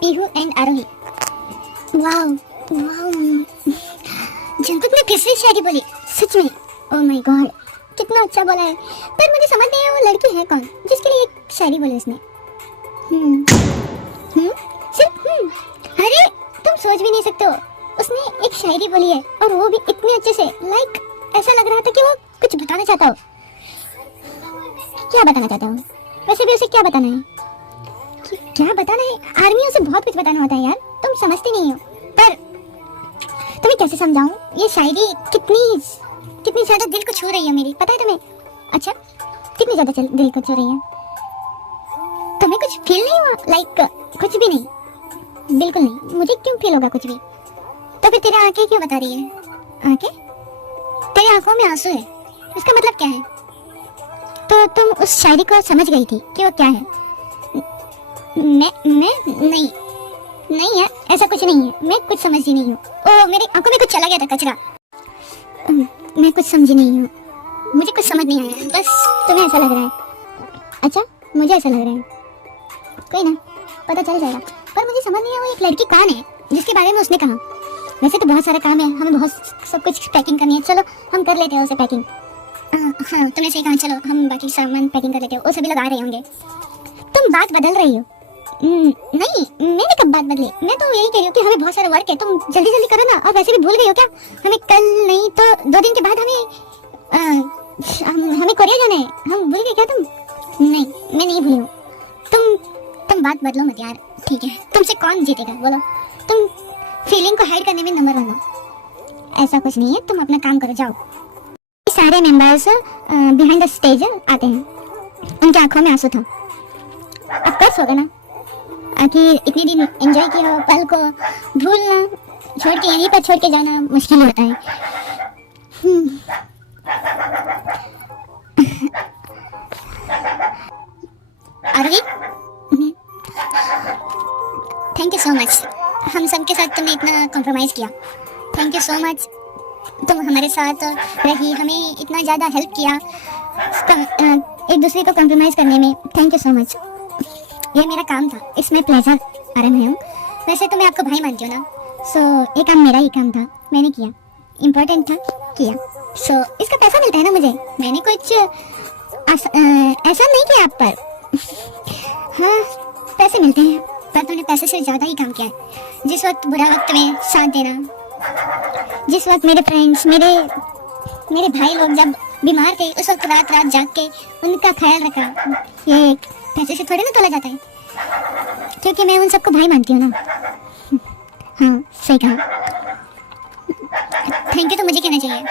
Pihu and Aarohi. Wow wow, Jungkook ने फिर से शायरी बोली, सच में। ओह माय गॉड, कितना अच्छा बोला है। पर मुझे समझ नहीं आया वो लड़की है कौन जिसके लिए एक शायरी बोली उसने। सिर्फ अरे तुम सोच भी नहीं सकते हो, उसने एक शायरी बोली है और वो भी इतने अच्छे से, लाइक ऐसा लग रहा था कि वो कुछ बताना चाहता हो। क्या बताना चाहता हूँ? वैसे भी उसे क्या बताना है? क्या बताना है? आर्मियों से बहुत कुछ बताना होता है यार, तुम समझती नहीं हो। पर तुम्हें कैसे समझाऊं? ये शायरी कितनी ज्यादा दिल को छू रही है मेरी, पता है तुम्हें? अच्छा, कितनी ज्यादा दिल को छू रही है? तुम्हें कुछ फील नहीं हुआ? लाइक कुछ भी नहीं? बिल्कुल नहीं। मुझे क्यों फील होगा कुछ भी? तो फिर तेरी आंखें क्यों बता रही है? आंखें? तेरी आंखों में आंसू है, इसका मतलब क्या है? तो तुम उस शायरी को समझ गई थी कि वो क्या है? मैं नहीं है, ऐसा कुछ नहीं है। मैं कुछ समझी नहीं हूँ। ओह, मेरी आंखों में कुछ चला गया था, कचरा। मैं कुछ समझी नहीं हूँ, मुझे कुछ समझ नहीं आया, बस तुम्हें ऐसा लग रहा है। अच्छा, मुझे ऐसा लग रहा है, कोई ना, पता चल जाएगा। पर मुझे समझ नहीं आया वो एक लड़की कौन है जिसके बारे में उसने कहा। वैसे तो बहुत सारा काम है, हमें बहुत सब कुछ पैकिंग करनी है। चलो हम कर लेते हैं उसे पैकिंग। हाँ, तुमने सही कहा, चलो हम बाकी सामान पैकिंग कर लेते हैं। वो सभी लोग आ रहे होंगे। तुम बात बदल रही हो। नहीं, मैंने कब बात बदली? मैं तो यही कह रही हूँ कि हमें बहुत सारा वर्क है, तुम जल्दी जल्दी करो ना। और वैसे भी भूल गई हो क्या? हमें कल नहीं तो 2 दिन के बाद हमें कोरिया जाना है। हम भूल गए क्या तुम? नहीं, मैं नहीं भूली हूँ। तुम बात बदलो मत यार, ठीक है? तुमसे कौन जीतेगा बोलो? तुम फीलिंग को हाइड करने में नंबर 1 हो। ऐसा कुछ नहीं है, तुम अपना काम करो, जाओ। सारे मेंबर्स बिहाइंड द स्टेज आते हैं, उनकी आंखों में आंसू था। ऑफ कोर्स होगा ना, आखिर इतने दिन एंजॉय किया हो, पल को भूलना, छोड़ के यहीं पर छोड़ के जाना मुश्किल होता है। Aarohi, thank you so much. हम सबके साथ तुमने इतना कॉम्प्रोमाइज़ किया, थैंक यू सो मच। तुम हमारे साथ रही, हमें इतना ज़्यादा हेल्प किया एक दूसरे को कॉम्प्रोमाइज़ करने में, थैंक यू सो मच। ये मेरा काम था, इट्स माय प्लेजर। अरे मैं हूँ, वैसे तो मैं आपको भाई मानती हूँ ना, सो ये काम मेरा ही काम था, मैंने किया, इम्पोर्टेंट था, किया। सो इसका पैसा मिलता है ना मुझे, मैंने कुछ ऐसा नहीं किया आप पर। हाँ, पैसे मिलते हैं, पर तुमने पैसे से ज़्यादा ही काम किया है। जिस वक्त बुरा वक्त में साथ देना, जिस वक्त मेरे फ्रेंड्स, मेरे भाई लोग जब बीमार थे, उस वक्त रात रात जाग के उनका ख्याल रखा, ये पैसे से थोड़ी ना तोला जाता है, क्योंकि मैं उन सबको भाई मानती हूँ ना। हाँ, सही कहा। थैंक यू तो मुझे कहना चाहिए,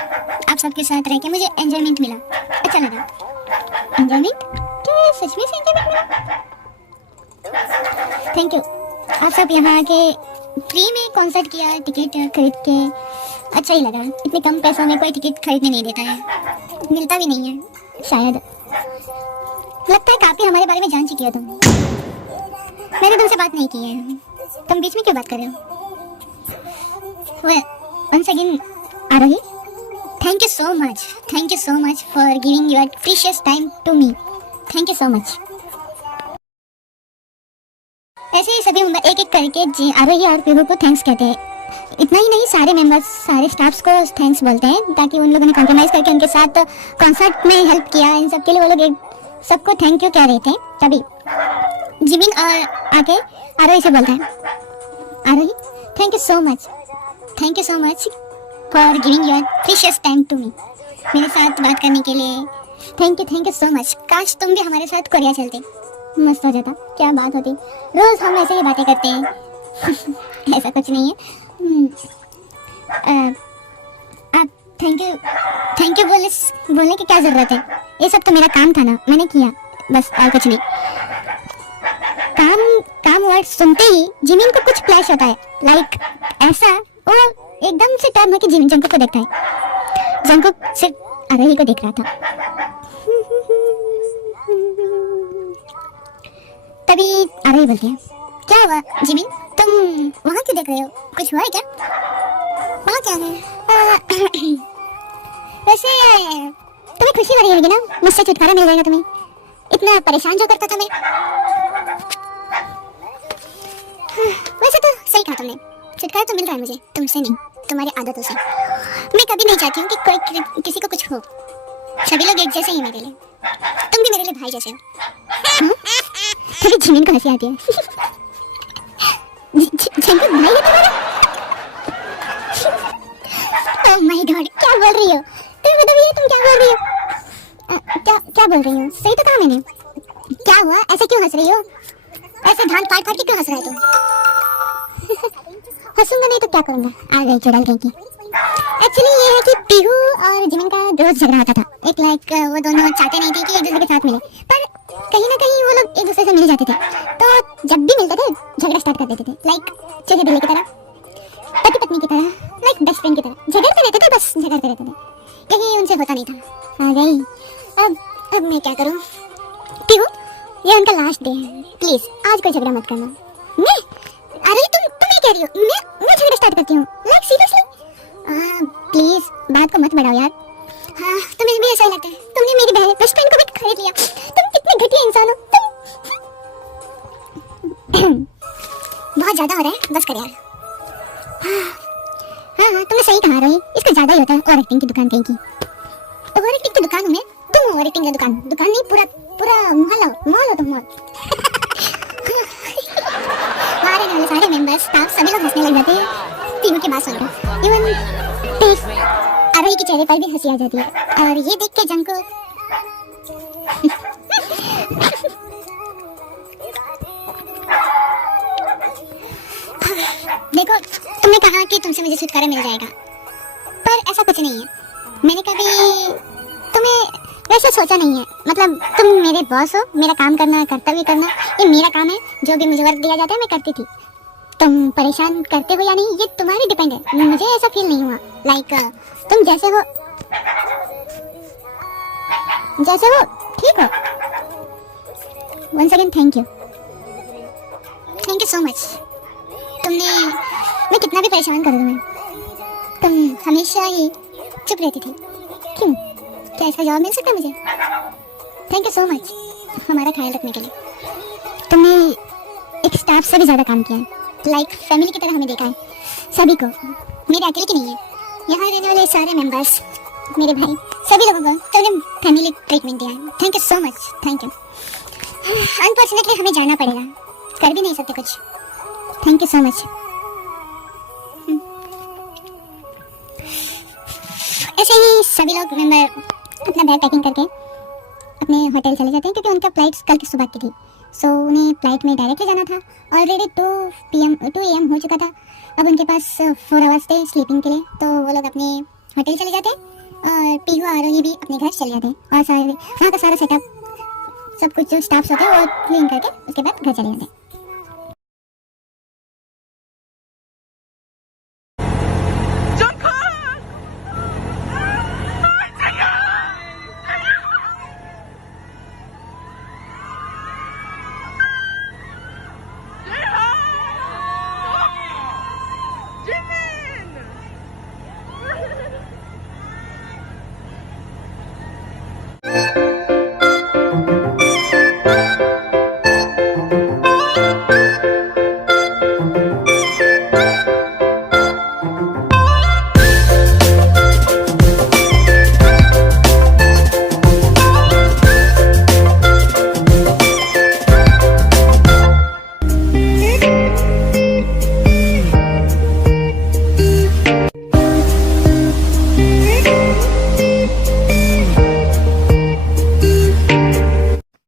आप सबके साथ रह के मुझे एंजॉयमेंट मिला, अच्छा लगा। एंजॉयमेंट? क्या सच में एंजॉयमेंट मिला? Thank you. आप सब यहाँ आके फ्री में कॉन्सर्ट किया, टिकट खरीद के, अच्छा ही लगा। इतने कम पैसों में कोई टिकट खरीदने नहीं देता है, मिलता भी नहीं है शायद। लगता है काफी हमारे बारे में जान चुकी हो तुम। मैंने तुमसे बात नहीं की है, तुम बीच में क्यों बात कर रहे हो? Once again, Aarohi, thank you so much for giving your precious time to me. Thank you so much. ऐसे ही सभी मेंबर एक एक करके आरोही और पीहू को थैंक्स कहते हैं। इतना ही नहीं, सारे मेंबर्स, सारे स्टाफ्स को थैंक्स बोलते हैं, ताकि उन लोगों ने कॉम्प्रोमाइज़ करके उनके साथ कॉन्सर्ट में हेल्प किया, इन सब के लिए वो लोग सबको थैंक यू कह रहे थे। तभी जिमिन और आके आरोही से बोलता है, Aarohi, thank you so much for giving your precious time to me. मेरे साथ बात करने के लिए थैंक यू सो मच। काश तुम भी हमारे साथ कोरिया चलते, मस्त हो जाता, क्या बात होती। रोज़ हम ऐसे ही बातें करते हैं। ऐसा कुछ नहीं है। आप थैंक यू बोलने की क्या ज़रूरत है? ये सब तो मेरा काम था ना, मैंने किया, बस, और कुछ नहीं। काम वर्ड सुनते ही जिमिन को कुछ फ्लैश होता है, लाइक ऐसा वो एकदम से टर्न होकर जिमिन जंकुक को देखता है। जंकुक सिर्फ आरोही को देख रहा था। तभी आरोही बोलती है, क्या हुआ जिमिन, तुम वहाँ क्यों देख रहे हो? कुछ हुआ है क्या? वहाँ क्या है? वैसे तुम्हें खुशी हो रही होगी ना, मुझसे छुटकारा मिल जाएगा तुम्हें। इतना परेशान जो करता था मैं। वैसे तो सही कहा तुमने, छुटकारा तो मिल रहा है मुझे तुमसे नहीं, तुम्हारी आदतों से। मैं कभी नहीं चाहती हूँ कि कोई किसी को कुछ हो। सभी लोग एक जैसे ही मेरे लिए, तुम भी मेरे लिए भाई जैसे हो। कभी जिमिन को हंसी आती है। जिमिन भाई है तुम्हारा? ओह माय गॉड, क्या बोल रही हो तुम? बताइए तुम क्या बोल रही हो? क्या बोल रही हो? सही तो कहा मैंने। क्या हुआ, ऐसे क्यों हंस रही हो? ऐसे धान पाट पाट के क्यों हंस रहा है तुम? हंसूंगा नहीं तो क्या करूंगा? आ गई चुड़ैल कहीं की। एक्चुअली ये है कि पीहू और जिमिन का रोज झगड़ा होता था। एक लाइक वो दोनों चाहते नहीं थे कि एक दूसरे के साथ मिले, पर कहीं ना कहीं वो लोग एक दूसरे से मिल जाते थे। तो जब भी मिलते थे झगड़ा स्टार्ट कर देते थे, लाइक चूहे बिल्ली की तरह, पति पत्नी की तरह, लाइक बेस्ट फ्रेंड की तरह झगड़ते रहते थे, बस झगड़ते रहते थे। कहीं उनसे होता नहीं था। आ गई। अब मैं क्या करूं? पीहू, ये उनका लास्ट डे है, प्लीज आज कोई झगड़ा मत करना। मैं? अरे तुम ये कह रही हो मैं झगड़ा स्टार्ट करती हूँ? Like seriously? प्लीज बात को मत बढ़ाओ यार। हाँ, तुम्हें भी ऐसा ही लगता है? तुमने मेरी बहन बेस्ट फ्रेंड को भी खरीद लिया। तुम कितने घटिया इंसान हो तुम। बहुत ज्यादा हो रहा है, बस कर यार। हाँ तुमने सही कहा रोही, इसका ज्यादा ही होता है। ओवर एक्टिंग की दुकान कहीं की। ओवर एक्टिंग की दुकान हूँ मैं? तुम ओवर एक्टिंग की दुकान नहीं, पूरा मॉल हो तुम, मॉल। हमारे घर में सारे मेंबर्स, स्टाफ सभी लोग हंसने लग जाते हैं तीनों की बात सुनकर। इवन आरोही के चेहरे पर भी हंसी आ जाती है, और ये देख के जंग को देखो, तुमने कहा कि तुमसे मुझे छुटकारा मिल जाएगा, पर ऐसा कुछ नहीं है। मैंने कभी तुम्हें वैसे सोचा नहीं है। मतलब तुम मेरे बॉस हो, मेरा काम करना, कर्तव्य करना ये मेरा काम है। जो भी मुझे वर्क दिया जाता है मैं करती थी। तुम परेशान करते हो या नहीं ये तुम्हारे डिपेंड है, मुझे ऐसा फील नहीं हुआ। लाइक तुम जैसे हो ठीक हो। Once again thank you so much. तुमने, मैं कितना भी परेशान करूँ तुम्हें, तुम हमेशा ही चुप रहती थी। क्यों? क्या इसका जवाब मिल सकता है मुझे? थैंक यू सो मच हमारा ख्याल रखने के लिए। तुमने एक स्टाफ से भी ज़्यादा काम किया है, लाइक फैमिली की तरह हमें देखा है सभी को। मेरे अकेले की नहीं है, यहाँ रहने वाले सारे मेंबर्स, मेरे भाई, सभी लोगों को तुमने फैमिली ट्रीटमेंट दिया है। Thank you so much, thank you. Unfortunately हमें जाना पड़ेगा, कर भी नहीं सकते कुछ। Thank you so much. ऐसे ही सभी लोग मेंबर अपना बैग पैकिंग करके अपने होटल चले जाते हैं, क्योंकि उनका फ्लाइट कल की सुबह की थी। सो उन्हें फ्लाइट में डायरेक्टली जाना था। ऑलरेडी 2 AM हो चुका था। अब उनके पास 4 आवर्स थे स्लीपिंग के लिए, तो वो लोग अपने होटल चले जाते और पीहू आरोही भी अपने घर चले जाते और सारे वहाँ का सारा सेटअप, सब कुछ जो स्टाफ्स होते हैं वो क्लीन करके उसके बाद घर चले जाते।